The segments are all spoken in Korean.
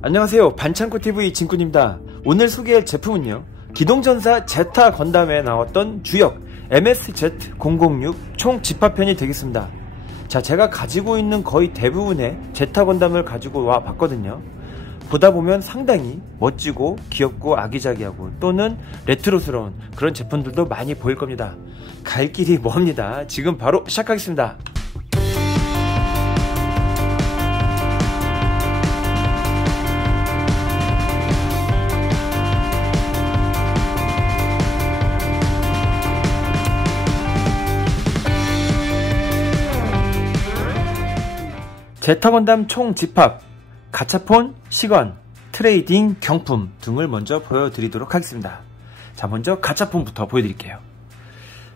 안녕하세요, 반창고TV 진꾼입니다. 오늘 소개할 제품은요, 기동전사 제타 건담에 나왔던 주역 MSZ006 총 집합편이 되겠습니다. 자, 제가 가지고 있는 거의 대부분의 제타 건담을 가지고 와 봤거든요. 보다 보면 상당히 멋지고 귀엽고 아기자기하고 또는 레트로스러운 그런 제품들도 많이 보일 겁니다. 갈 길이 멉니다. 지금 바로 시작하겠습니다. 제타 건담 총 집합, 가차폰, 시건, 트레이딩, 경품 등을 먼저 보여드리도록 하겠습니다. 자, 먼저 가차폰부터 보여드릴게요.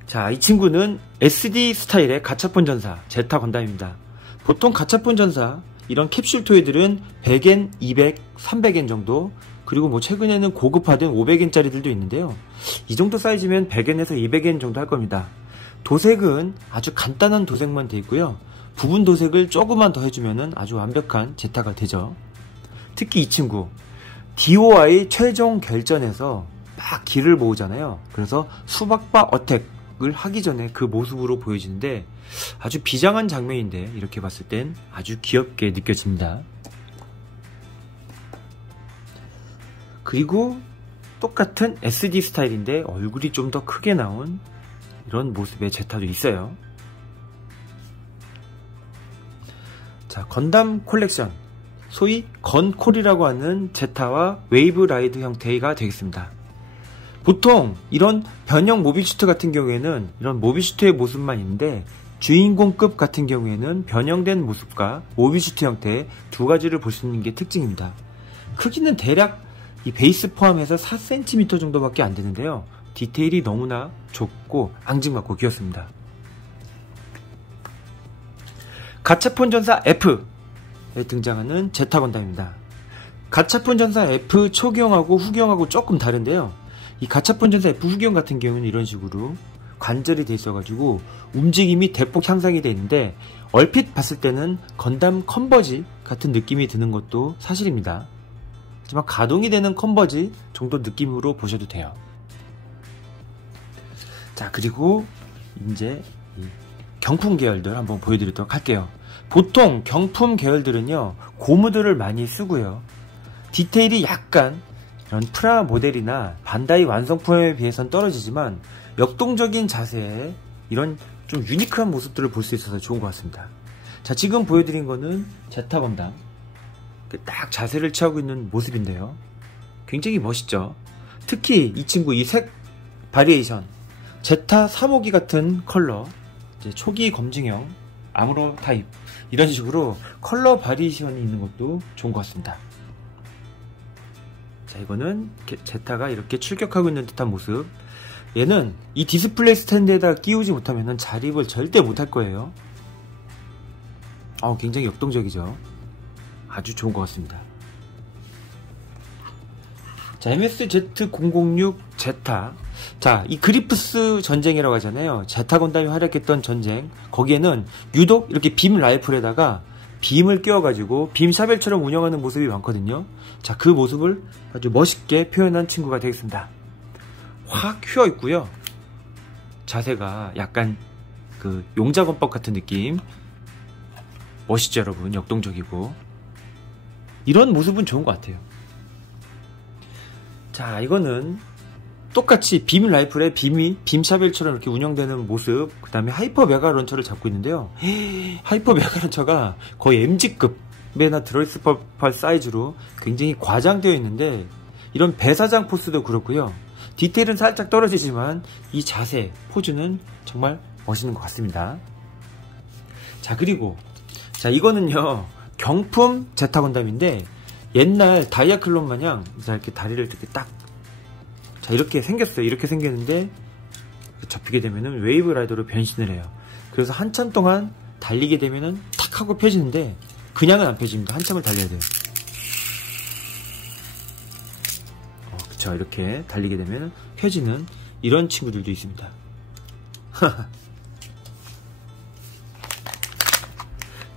자, 이 친구는 SD 스타일의 가차폰 전사 제타 건담입니다. 보통 가차폰 전사 이런 캡슐 토이들은 100엔, 200, 300엔 정도, 그리고 뭐 최근에는 고급화된 500엔짜리들도 있는데요. 이 정도 사이즈면 100엔에서 200엔 정도 할 겁니다. 도색은 아주 간단한 도색만 돼 있고요. 부분 도색을 조금만 더 해주면 아주 완벽한 제타가 되죠. 특히 이 친구 DOI 최종 결전에서 막 기를 모으잖아요. 그래서 수박바 어택을 하기 전에 그 모습으로 보여지는데 아주 비장한 장면인데 이렇게 봤을 땐 아주 귀엽게 느껴집니다. 그리고 똑같은 SD 스타일인데 얼굴이 좀 더 크게 나온 이런 모습의 제타도 있어요. 자, 건담 콜렉션, 소위 건콜이라고 하는 제타와 웨이브 라이드 형태가 되겠습니다. 보통 이런 변형 모비슈트 같은 경우에는 이런 모비슈트의 모습만 있는데, 주인공급 같은 경우에는 변형된 모습과 모비슈트 형태의 두 가지를 볼 수 있는 게 특징입니다. 크기는 대략 이 베이스 포함해서 4cm 정도밖에 안 되는데요. 디테일이 너무나 좁고 앙증맞고 귀엽습니다. 가차폰 전사 F에 등장하는 제타 건담입니다. 가차폰 전사 F 초기형하고 후기형하고 조금 다른데요. 이 가차폰 전사 F 후기형 같은 경우는 이런 식으로 관절이 돼 있어가지고 움직임이 대폭 향상이 돼 있는데, 얼핏 봤을 때는 건담 컨버지 같은 느낌이 드는 것도 사실입니다. 하지만 가동이 되는 컨버지 정도 느낌으로 보셔도 돼요. 자, 그리고 이제 경품 계열들 한번 보여드리도록 할게요. 보통 경품 계열들은요, 고무들을 많이 쓰고요. 디테일이 약간 이런 프라 모델이나 반다이 완성품에 비해서는 떨어지지만 역동적인 자세에 이런 좀 유니크한 모습들을 볼 수 있어서 좋은 것 같습니다. 자, 지금 보여드린 거는 제타 건담 딱 자세를 취하고 있는 모습인데요. 굉장히 멋있죠. 특히 이 친구 이 색 바리에이션, 제타 3호기 같은 컬러, 이제 초기 검증형 아무로 타입, 이런 식으로 컬러 바리에이션이 있는 것도 좋은 것 같습니다. 자, 이거는 제타가 이렇게 출격하고 있는 듯한 모습. 얘는 이 디스플레이 스탠드에다 끼우지 못하면 자립을 절대 못할 거예요. 굉장히 역동적이죠. 아주 좋은 것 같습니다. 자, MSZ006 제타. 자, 이 그리프스 전쟁이라고 하잖아요. 제타 건담이 활약했던 전쟁. 거기에는 유독 이렇게 빔 라이플에다가 빔을 끼워가지고 빔 샤벨처럼 운영하는 모습이 많거든요. 자, 그 모습을 아주 멋있게 표현한 친구가 되겠습니다. 확 휘어 있고요. 자세가 약간 그 용자건법 같은 느낌. 멋있죠, 여러분. 역동적이고. 이런 모습은 좋은 것 같아요. 자, 이거는 똑같이 빔 라이플에 빔 샤벨처럼 이렇게 운영되는 모습, 그 다음에 하이퍼 메가 런처를 잡고 있는데요. 하이퍼 메가 런처가 거의 MG급에나 들어있을 법할 사이즈로 굉장히 과장되어 있는데, 이런 배사장 포스도 그렇고요. 디테일은 살짝 떨어지지만 이 자세, 포즈는 정말 멋있는 것 같습니다. 자, 그리고 자, 이거는요, 경품 제타 건담인데, 옛날 다이아클론 마냥 이렇게 다리를 이렇게 딱, 자, 이렇게 생겼어요. 이렇게 생겼는데 접히게 되면은 웨이브 라이더로 변신을 해요. 그래서 한참 동안 달리게 되면은 탁 하고 펴지는데, 그냥은 안 펴집니다. 한참을 달려야 돼요. 그쵸, 이렇게 달리게 되면 펴지는 이런 친구들도 있습니다.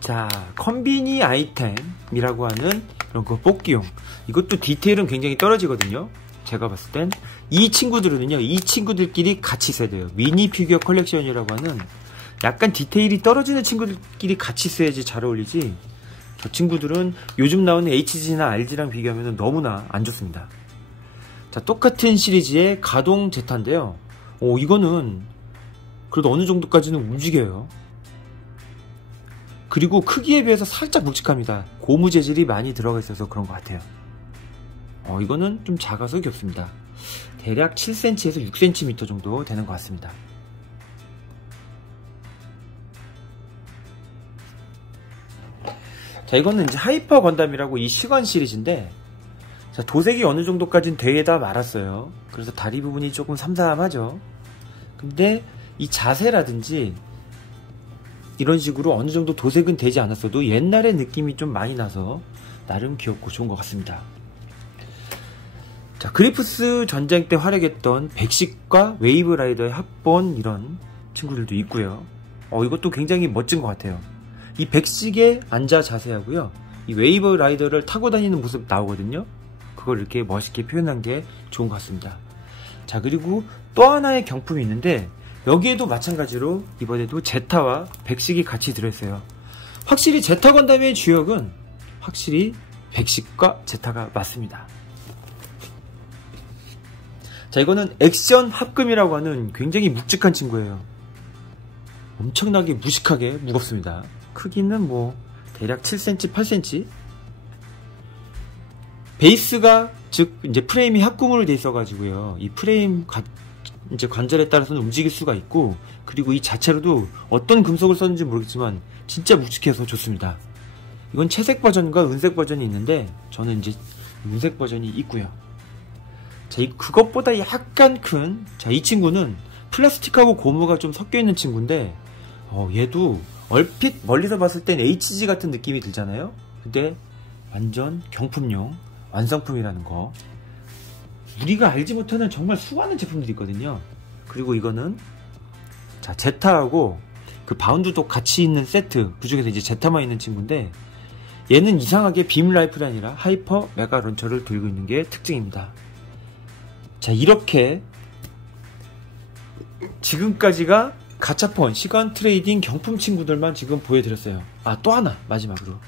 자, 컨비니 아이템이라고 하는 이런 거 뽑기용. 이것도 디테일은 굉장히 떨어지거든요. 제가 봤을 땐 이 친구들은요, 이 친구들끼리 같이 써야 돼요. 미니 피규어 컬렉션이라고 하는 약간 디테일이 떨어지는 친구들끼리 같이 써야지 잘 어울리지, 저 친구들은 요즘 나오는 HG나 RG랑 비교하면 너무나 안 좋습니다. 자, 똑같은 시리즈의 가동 제타인데요. 이거는 그래도 어느 정도까지는 움직여요. 그리고 크기에 비해서 살짝 묵직합니다. 고무 재질이 많이 들어가 있어서 그런 것 같아요. 이거는 좀 작아서 귀엽습니다. 대략 7cm에서 6cm 정도 되는 것 같습니다. 자, 이거는 이제 하이퍼 건담이라고 이 시건 시리즈인데, 자, 도색이 어느 정도까지는 되다 말았어요. 그래서 다리 부분이 조금 삼삼하죠. 근데 이 자세라든지 이런 식으로 어느 정도 도색은 되지 않았어도 옛날의 느낌이 좀 많이 나서 나름 귀엽고 좋은 것 같습니다. 자, 그리프스 전쟁 때 활약했던 백식과 웨이브 라이더의 합본 이런 친구들도 있고요. 이것도 굉장히 멋진 것 같아요. 이 백식에 앉아 자세하고요, 이 웨이브 라이더를 타고 다니는 모습 나오거든요. 그걸 이렇게 멋있게 표현한 게 좋은 것 같습니다. 자, 그리고 또 하나의 경품이 있는데, 여기에도 마찬가지로 이번에도 제타와 백식이 같이 들어있어요. 확실히 제타 건담의 주역은 확실히 백식과 제타가 맞습니다. 자, 이거는 액션 합금이라고 하는 굉장히 묵직한 친구예요. 엄청나게 무식하게 무겁습니다. 크기는 뭐 대략 7cm, 8cm. 베이스가, 즉 이제 프레임이 합금으로 돼 있어가지고요, 이 프레임 이제 관절에 따라서는 움직일 수가 있고, 그리고 이 자체로도 어떤 금속을 썼는지 모르겠지만 진짜 묵직해서 좋습니다. 이건 채색 버전과 은색 버전이 있는데 저는 이제 은색 버전이 있고요. 자, 그것보다 약간 큰, 자, 이 친구는 플라스틱하고 고무가 좀 섞여 있는 친구인데, 얘도 얼핏 멀리서 봤을 땐 HG 같은 느낌이 들잖아요. 근데 완전 경품용 완성품이라는 거. 우리가 알지 못하는 정말 수많은 제품들이 있거든요. 그리고 이거는, 자, 제타하고 그 바운드도 같이 있는 세트, 그 중에서 이제 제타만 있는 친구인데, 얘는 이상하게 빔 라이플이 아니라 하이퍼 메가 런처를 들고 있는 게 특징입니다. 자, 이렇게 지금까지가 가차폰, 시간 트레이딩 경품 친구들만 지금 보여드렸어요. 또 하나 마지막으로.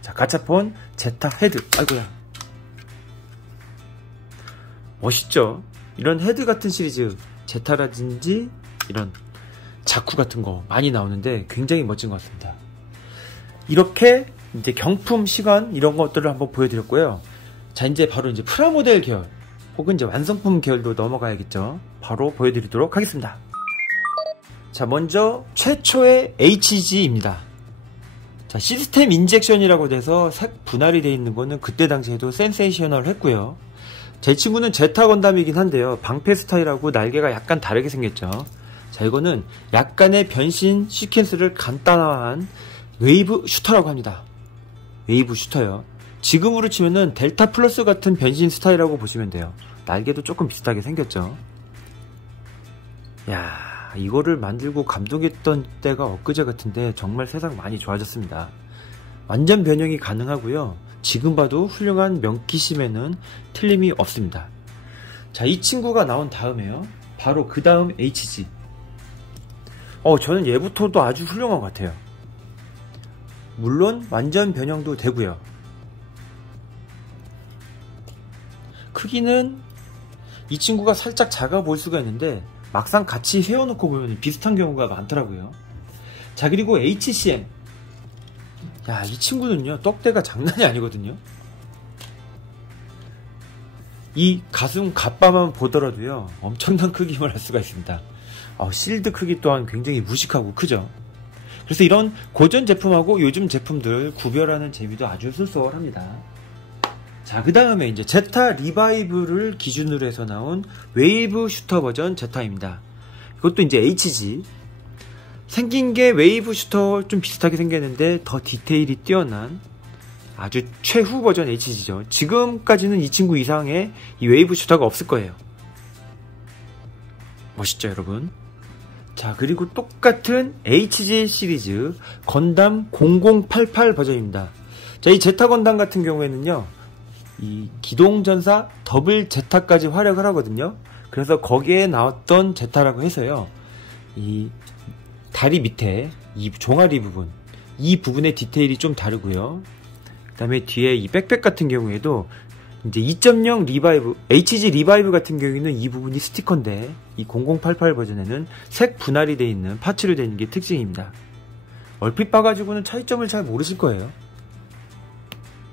자, 가차폰 제타 헤드. 아이고야, 멋있죠? 이런 헤드 같은 시리즈, 제타라든지 이런 자쿠 같은 거 많이 나오는데 굉장히 멋진 것 같습니다. 이렇게 이제 경품, 시간 이런 것들을 한번 보여드렸고요. 자, 이제 바로 이제 프라모델 계열 혹은 이제 완성품 계열로 넘어가야겠죠. 바로 보여드리도록 하겠습니다. 자, 먼저 최초의 HG입니다. 자, 시스템 인젝션이라고 돼서 색 분할이 되어 있는 거는 그때 당시에도 센세이셔널 했고요. 제 친구는 제타 건담이긴 한데요, 방패 스타일하고 날개가 약간 다르게 생겼죠. 자, 이거는 약간의 변신 시퀀스를 간단한 웨이브 슈터라고 합니다. 웨이브 슈터요. 지금으로 치면은 델타 플러스 같은 변신 스타일이라고 보시면 돼요. 날개도 조금 비슷하게 생겼죠. 야, 이거를 만들고 감동했던 때가 엊그제 같은데 정말 세상 많이 좋아졌습니다. 완전 변형이 가능하고요, 지금 봐도 훌륭한 명기심에는 틀림이 없습니다. 자, 이 친구가 나온 다음에요, 바로 그 다음 HG. 저는 얘부터도 아주 훌륭한 것 같아요. 물론 완전 변형도 되고요. 크기는 이 친구가 살짝 작아 보일 수가 있는데 막상 같이 세워놓고 보면 비슷한 경우가 많더라고요. 자, 그리고 HCM. 야, 이 친구는요, 떡대가 장난이 아니거든요. 이 가슴 갑바만 보더라도요, 엄청난 크기임을 알 수가 있습니다. 실드 크기 또한 굉장히 무식하고 크죠. 그래서 이런 고전 제품하고 요즘 제품들 구별하는 재미도 아주 쏠쏠합니다. 자, 그 다음에 이제 제타 리바이브를 기준으로 해서 나온 웨이브 슈터 버전 제타입니다. 이것도 이제 HG. 생긴 게 웨이브 슈터 좀 비슷하게 생겼는데 더 디테일이 뛰어난 아주 최후 버전 HG죠. 지금까지는 이 친구 이상의 이 웨이브 슈터가 없을 거예요. 멋있죠, 여러분? 자, 그리고 똑같은 HG 시리즈 건담 0088 버전입니다. 자, 이 제타 건담 같은 경우에는요, 이 기동전사 더블 제타까지 활약을 하거든요. 그래서 거기에 나왔던 제타라고 해서요, 이 다리 밑에 이 종아리 부분, 이 부분의 디테일이 좀 다르고요. 그 다음에 뒤에 이 백팩 같은 경우에도 이제 2.0 리바이브, HG 리바이브 같은 경우에는 이 부분이 스티커인데, 이 0088 버전에는 색 분할이 되어 있는 파츠로 되어 있는 게 특징입니다. 얼핏 봐가지고는 차이점을 잘 모르실 거예요.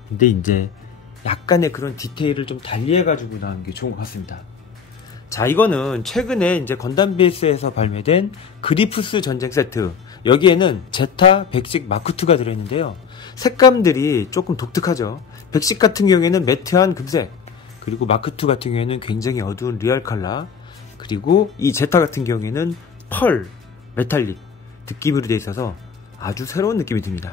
근데 이제 약간의 그런 디테일을 좀 달리해가지고 나온 게 좋은 것 같습니다. 자, 이거는 최근에 이제 건담 BS에서 발매된 그리프스 전쟁 세트. 여기에는 제타, 백식, 마크2가 들어있는데요. 색감들이 조금 독특하죠. 백식 같은 경우에는 매트한 금색, 그리고 마크2 같은 경우에는 굉장히 어두운 리얼 컬러, 그리고 이 제타 같은 경우에는 펄, 메탈릭 느낌으로 되어 있어서 아주 새로운 느낌이 듭니다.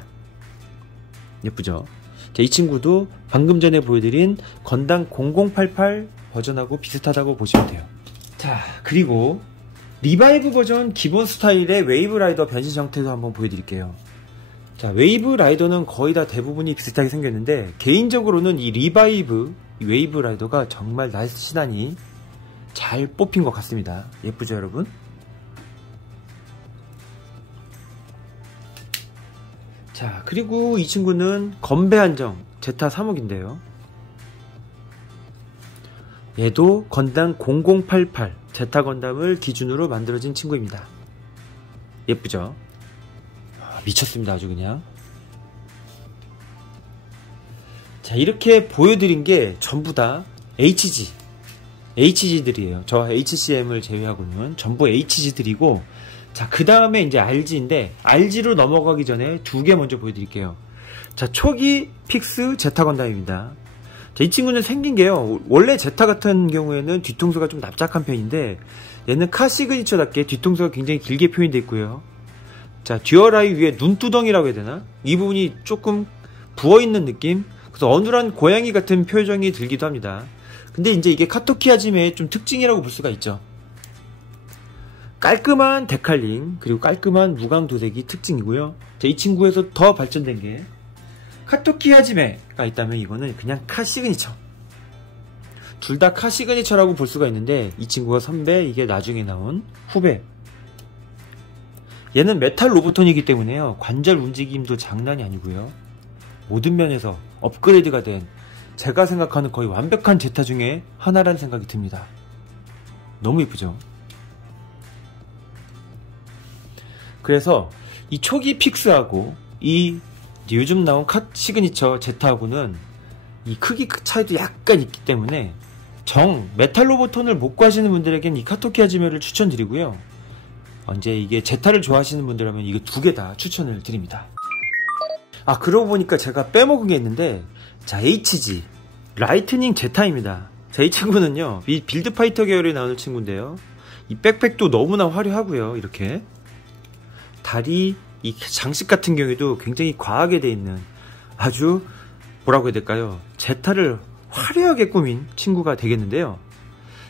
예쁘죠? 자, 이 친구도 방금 전에 보여드린 건담 0088 버전하고 비슷하다고 보시면 돼요. 자, 그리고 리바이브 버전 기본 스타일의 웨이브 라이더 변신 형태도 한번 보여드릴게요. 자, 웨이브 라이더는 거의 다 대부분이 비슷하게 생겼는데, 개인적으로는 이 리바이브, 이 웨이브 라이더가 정말 날씬하니 잘 뽑힌 것 같습니다. 예쁘죠, 여러분? 자, 그리고 이 친구는 건배 한정 제타 3호기인데요. 얘도 건담 0088 제타 건담을 기준으로 만들어진 친구입니다. 예쁘죠? 미쳤습니다, 아주 그냥. 자, 이렇게 보여드린 게 전부 다 HG들이에요. 저 HCM을 제외하고는 전부 HG들이고, 자, 그 다음에 이제 RG인데, RG로 넘어가기 전에 두 개 먼저 보여드릴게요. 자, 초기 픽스 제타 건담입니다. 자, 이 친구는 생긴 게요, 원래 제타 같은 경우에는 뒤통수가 좀 납작한 편인데, 얘는 카 시그니처답게 뒤통수가 굉장히 길게 표현되어 있고요. 자, 듀얼아이 위에 눈두덩이라고 해야 되나? 이 부분이 조금 부어있는 느낌? 그래서 어눌한 고양이 같은 표정이 들기도 합니다. 근데 이제 이게 카토키 하지메의 좀 특징이라고 볼 수가 있죠. 깔끔한 데칼링, 그리고 깔끔한 무광 도색이 특징이고요. 자, 이 친구에서 더 발전된 게 카토키 하지메가 있다면 이거는 그냥 카 시그니처. 둘 다 카 시그니처라고 볼 수가 있는데, 이 친구가 선배, 이게 나중에 나온 후배. 얘는 메탈 로보톤이기 때문에요, 관절 움직임도 장난이 아니고요. 모든 면에서 업그레이드가 된, 제가 생각하는 거의 완벽한 제타 중에 하나라는 생각이 듭니다. 너무 예쁘죠? 그래서 이 초기 픽스하고 이 요즘 나온 카 시그니처 제타하고는 이 크기 차이도 약간 있기 때문에 메탈 로보톤을 못 구하시는 분들에겐 이 카토키 하지메를 추천드리고요. 이제 이게 제타를 좋아하시는 분들이라면 이거 두 개 다 추천을 드립니다. 아, 그러고 보니까 제가 빼먹은 게 있는데, 자, HG 라이트닝 제타입니다. 자, 이 친구는요, 이 빌드 파이터 계열에 나오는 친구인데요, 이 백팩도 너무나 화려하고요. 이렇게 다리, 이 장식 같은 경우에도 굉장히 과하게 되어 있는, 아주 뭐라고 해야 될까요, 제타를 화려하게 꾸민 친구가 되겠는데요.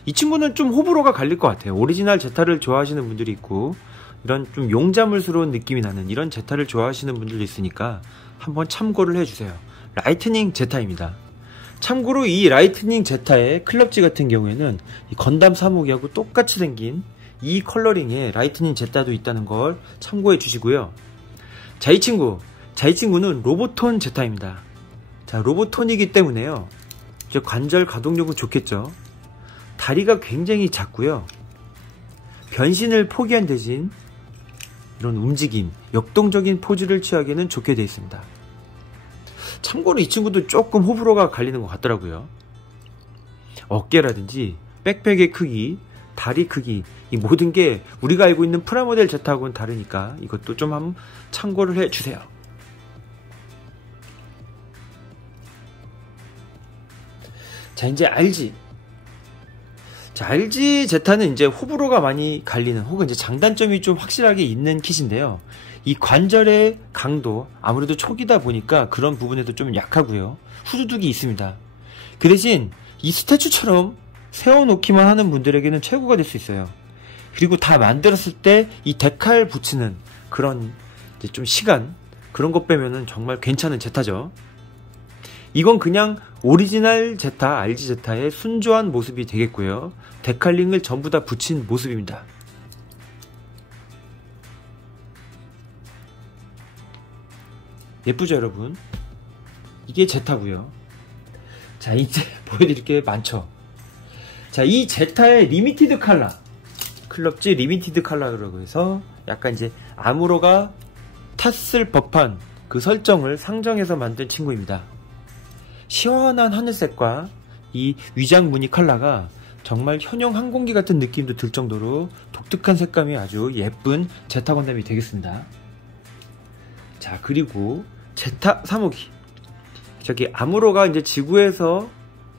이 친구는 좀 호불호가 갈릴 것 같아요. 오리지널 제타를 좋아하시는 분들이 있고, 이런 좀 용자물스러운 느낌이 나는 이런 제타를 좋아하시는 분들도 있으니까 한번 참고를 해주세요. 라이트닝 제타입니다. 참고로 이 라이트닝 제타의 클럽지 같은 경우에는 이 건담 3호기하고 똑같이 생긴 이 컬러링에 라이트닝 제타도 있다는 걸 참고해 주시고요. 자, 이 친구는 로보톤 제타입니다. 자, 로보톤이기 때문에요, 저 관절 가동력은 좋겠죠. 다리가 굉장히 작고요. 변신을 포기한 대신 이런 움직임, 역동적인 포즈를 취하기에는 좋게 되어 있습니다. 참고로 이 친구도 조금 호불호가 갈리는 것 같더라고요. 어깨라든지 백팩의 크기, 다리 크기, 이 모든 게 우리가 알고 있는 프라모델 제타하고는 다르니까 이것도 좀 한번 참고를 해주세요. 자, 이제 RG. 자, RG 제타는 이제 호불호가 많이 갈리는, 혹은 이제 장단점이 좀 확실하게 있는 킷인데요. 이 관절의 강도, 아무래도 초기다 보니까 그런 부분에도 좀 약하고요. 후두둑이 있습니다. 그 대신 이 스태츄처럼 세워놓기만 하는 분들에게는 최고가 될 수 있어요. 그리고 다 만들었을 때 이 데칼 붙이는 그런 이제 좀 시간, 그런 것 빼면은 정말 괜찮은 제타죠. 이건 그냥 오리지널 제타, RG 제타의 순조한 모습이 되겠고요. 데칼링을 전부 다 붙인 모습입니다. 예쁘죠 여러분? 이게 제타고요. 자, 이제 보여드릴 게 많죠. 자, 이 제타의 리미티드 컬러, 클럽지 리미티드 컬러라고 해서 약간 이제 아무로가 탔을 법한 그 설정을 상정해서 만든 친구입니다. 시원한 하늘색과 이 위장 무늬 컬러가 정말 현용 항공기 같은 느낌도 들 정도로 독특한 색감이 아주 예쁜 제타 건담이 되겠습니다. 자, 그리고 제타 3호기, 저기 아무로가 이제 지구에서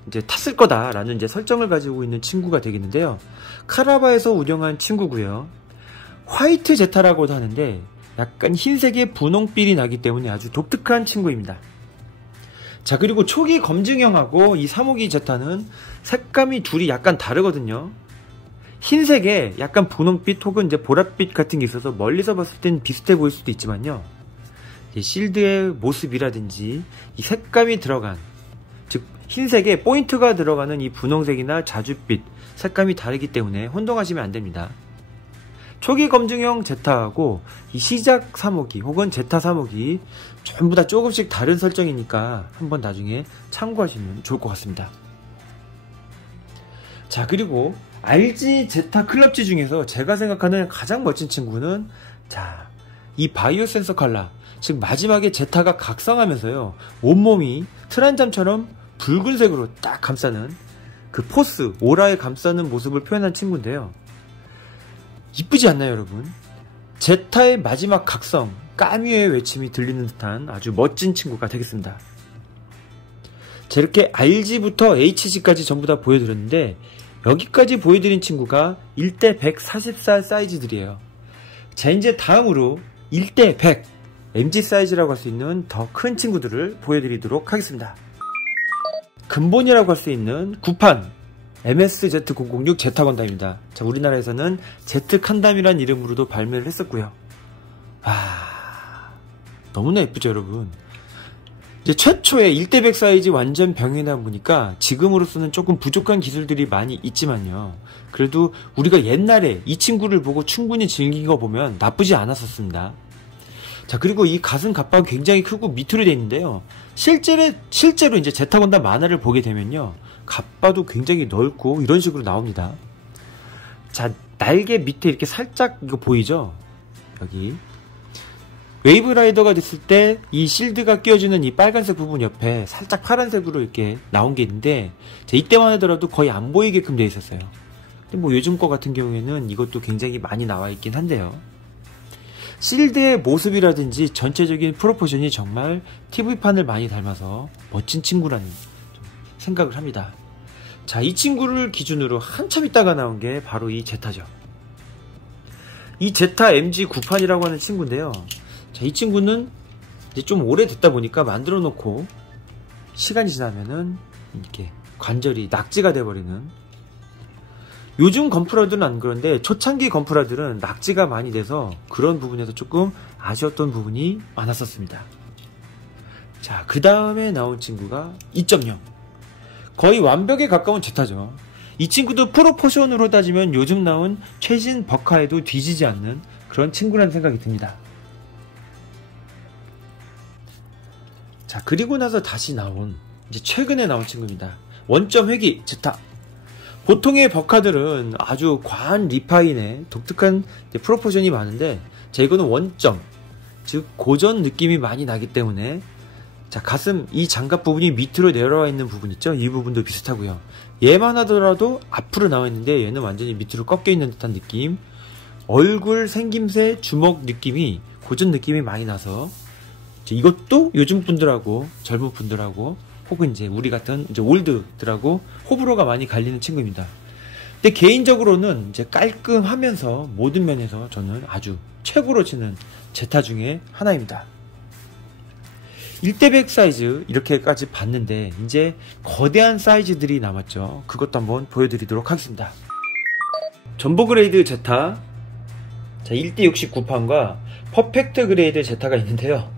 이제 탔을 거다라는 이제 설정을 가지고 있는 친구가 되겠는데요. 카라바에서 운영한 친구고요. 화이트 제타라고도 하는데 약간 흰색의 분홍빛이 나기 때문에 아주 독특한 친구입니다. 자, 그리고 초기 검증형하고 이 3호기 제타는 색감이 둘이 약간 다르거든요. 흰색에 약간 분홍빛 혹은 이제 보랏빛 같은 게 있어서 멀리서 봤을 땐 비슷해 보일 수도 있지만요. 실드의 모습이라든지 이 색감이 들어간, 즉 흰색에 포인트가 들어가는 이 분홍색이나 자줏빛 색감이 다르기 때문에 혼동하시면 안됩니다. 초기 검증형 제타하고 이 시작 3호기 혹은 제타 3호기 전부 다 조금씩 다른 설정이니까 한번 나중에 참고하시면 좋을 것 같습니다. 자, 그리고 RG 제타 클럽지 중에서 제가 생각하는 가장 멋진 친구는, 자, 이 바이오 센서 컬러, 즉 마지막에 제타가 각성하면서요 온몸이 트란잠처럼 붉은색으로 딱 감싸는 그 포스, 오라에 감싸는 모습을 표현한 친구인데요. 이쁘지 않나요 여러분? 제타의 마지막 각성, 까뮤의 외침이 들리는 듯한 아주 멋진 친구가 되겠습니다. 자, 이렇게 RG부터 HG까지 전부 다 보여드렸는데 여기까지 보여드린 친구가 1대 144 사이즈들이에요. 자, 이제 다음으로 1대 100 MG 사이즈라고 할 수 있는 더 큰 친구들을 보여드리도록 하겠습니다. 근본이라고 할 수 있는 구판 MSZ006 제타 건담입니다. 자, 우리나라에서는 Z 칸담이란 이름으로도 발매를 했었고요. 너무나 예쁘죠 여러분? 이제 최초의 1대 100 사이즈 완전 병이다 보니까 지금으로서는 조금 부족한 기술들이 많이 있지만요. 그래도 우리가 옛날에 이 친구를 보고 충분히 즐긴 거 보면 나쁘지 않았었습니다. 자, 그리고 이 가슴 갑바가 굉장히 크고 밑으로 되어 있는데요. 실제로 이제 제타 건담 만화를 보게 되면요. 갑바도 굉장히 넓고 이런 식으로 나옵니다. 자, 날개 밑에 이렇게 살짝 이거 보이죠? 여기. 웨이브 라이더가 됐을 때 이 실드가 끼워주는 이 빨간색 부분 옆에 살짝 파란색으로 이렇게 나온 게 있는데, 자, 이때만 하더라도 거의 안 보이게끔 되어 있었어요. 근데 뭐 요즘 거 같은 경우에는 이것도 굉장히 많이 나와 있긴 한데요. 실드의 모습이라든지 전체적인 프로포션이 정말 TV판을 많이 닮아서 멋진 친구라는 생각을 합니다. 자, 이 친구를 기준으로 한참 있다가 나온 게 바로 이 제타죠. 이 제타 MG 9판이라고 하는 친구인데요. 자, 이 친구는 이제 좀 오래됐다 보니까 만들어 놓고 시간이 지나면은 이렇게 관절이 낙지가 돼버리는, 요즘 건프라들은 안 그런데 초창기 건프라들은 낙지가 많이 돼서 그런 부분에서 조금 아쉬웠던 부분이 많았었습니다. 자, 그 다음에 나온 친구가 2.0, 거의 완벽에 가까운 제타죠. 이 친구도 프로포션으로 따지면 요즘 나온 최신 버카에도 뒤지지 않는 그런 친구라는 생각이 듭니다. 자, 그리고 나서 다시 나온, 이제 최근에 나온 친구입니다. 원점 회기 제타. 보통의 버카들은 아주 과한 리파인의 독특한 프로포션이 많은데, 자, 이거는 원점, 즉 고전 느낌이 많이 나기 때문에, 자, 가슴 이 장갑 부분이 밑으로 내려와 있는 부분 있죠? 이 부분도 비슷하고요. 얘만 하더라도 앞으로 나와 있는데 얘는 완전히 밑으로 꺾여 있는 듯한 느낌, 얼굴 생김새, 주먹 느낌이 고전 느낌이 많이 나서, 이것도 요즘 분들하고 젊은 분들하고 혹은 이제 우리 같은 이제 올드들하고 호불호가 많이 갈리는 친구입니다. 근데 개인적으로는 이제 깔끔하면서 모든 면에서 저는 아주 최고로 치는 제타 중에 하나입니다. 1대 100 사이즈 이렇게까지 봤는데 이제 거대한 사이즈들이 남았죠. 그것도 한번 보여드리도록 하겠습니다. 전보 그레이드 제타, 자, 1대 69판과 퍼펙트 그레이드 제타가 있는데요.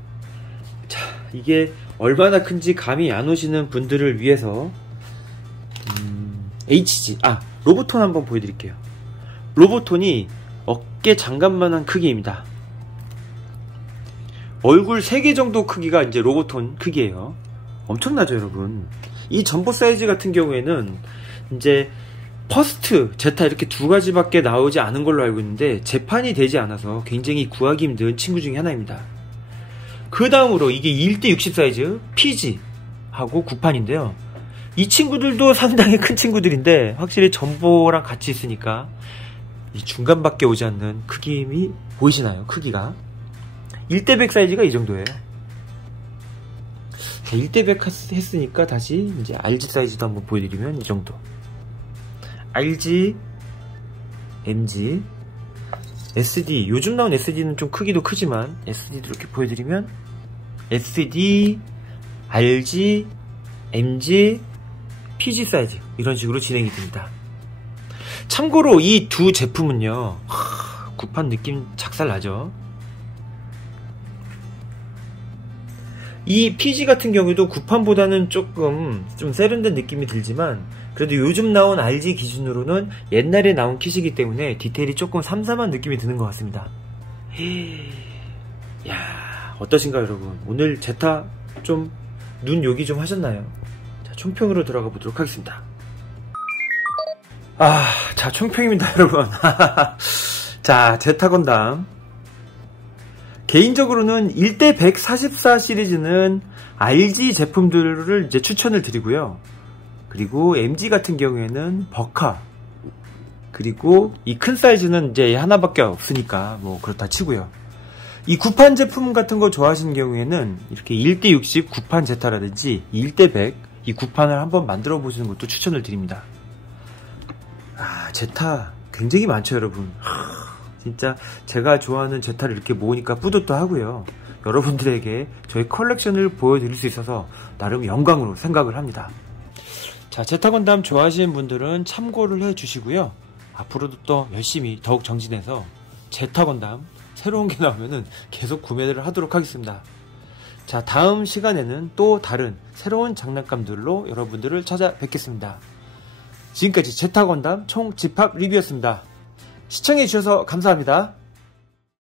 자, 이게 얼마나 큰지 감이 안 오시는 분들을 위해서 HG 로보톤 한번 보여드릴게요. 로보톤이 어깨 장갑만한 크기입니다. 얼굴 3개 정도 크기가 이제 로보톤 크기예요. 엄청나죠, 여러분. 이 점보 사이즈 같은 경우에는 이제 퍼스트, 제타 이렇게 2가지밖에 나오지 않은 걸로 알고 있는데 재판이 되지 않아서 굉장히 구하기 힘든 친구 중에 하나입니다. 그 다음으로 이게 1:60 사이즈 PG하고 9판인데요. 이 친구들도 상당히 큰 친구들인데 확실히 점보랑 같이 있으니까 이 중간밖에 오지 않는 크기이 보이시나요? 크기가 1:100 사이즈가 이 정도예요. 1:100 했으니까 다시 이제 RG 사이즈도 한번 보여드리면 이 정도. RG, MG, SD. 요즘 나온 SD는 좀 크기도 크지만 SD도 이렇게 보여드리면 SD, RG, MG, PG 사이즈 이런 식으로 진행이 됩니다. 참고로 이 두 제품은요, 구판 느낌 작살나죠. 이 PG 같은 경우도 구판보다는 조금 좀 세련된 느낌이 들지만 그래도 요즘 나온 RG 기준으로는 옛날에 나온 킷이기 때문에 디테일이 조금 삼삼한 느낌이 드는 것 같습니다. 야, 어떠신가요, 여러분? 오늘 제타 좀 눈 요기 좀 하셨나요? 자, 총평으로 들어가 보도록 하겠습니다. 자, 총평입니다, 여러분. 자, 제타 건담. 개인적으로는 1:144 시리즈는 RG 제품들을 이제 추천을 드리고요. 그리고 MG 같은 경우에는 버카. 그리고 이 큰 사이즈는 이제 하나밖에 없으니까 뭐 그렇다 치고요. 이 구판 제품 같은 거 좋아하시는 경우에는 이렇게 1:60 구판 제타라든지 1:100 이 구판을 한번 만들어 보시는 것도 추천을 드립니다. 제타 굉장히 많죠, 여러분. 진짜 제가 좋아하는 제타를 이렇게 모으니까 뿌듯도 하고요. 여러분들에게 저희 컬렉션을 보여드릴 수 있어서 나름 영광으로 생각을 합니다. 자, 제타 건담 좋아하시는 분들은 참고를 해주시고요. 앞으로도 또 열심히 더욱 정진해서 제타 건담 새로운 게 나오면은 계속 구매를 하도록 하겠습니다. 자, 다음 시간에는 또 다른 새로운 장난감들로 여러분들을 찾아뵙겠습니다. 지금까지 제타 건담 총 집합 리뷰였습니다. 시청해주셔서 감사합니다.